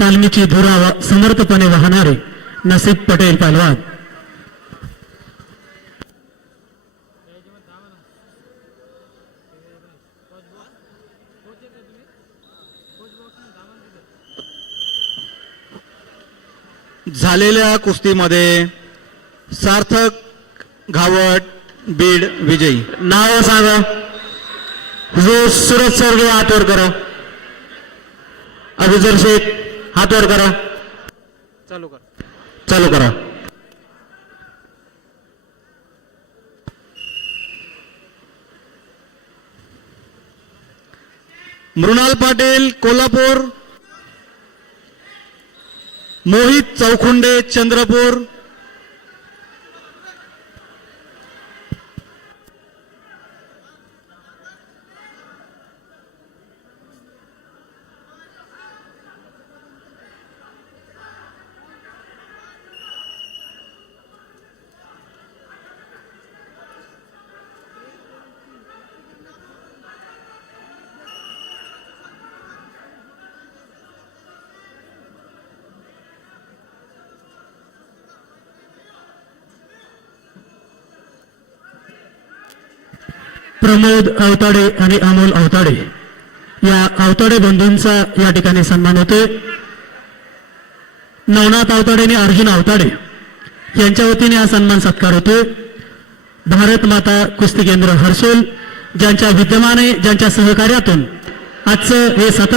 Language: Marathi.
तालमीची धुरा समर्थपणे वाहणारे नसीब पटेल पहलवान झालेल्या कुस्तीमध्ये सार्थक घावट बीड विजयी. नाव सांगा. जो सुरत सर्व हात वर करा अभिजर शेख हात वर करा. चालू कर. चालू करा. मृणाल पाटील कोल्हापूर. मोहित चौखुंडे चंद्रपूर. प्रमोद अवताडे आणि अमोल अवताडे या अवताडे बंधूंचा या ठिकाणी सन्मान होते नवनाथ अवताडे आणि अर्जुन अवताडे यांच्या वतीने हा सन्मान सत्कार होतो भारत माता कुस्ती केंद्र हर्सोल ज्यांच्या विद्यमाने ज्यांच्या सहकार्यातून आजचं हे सत्र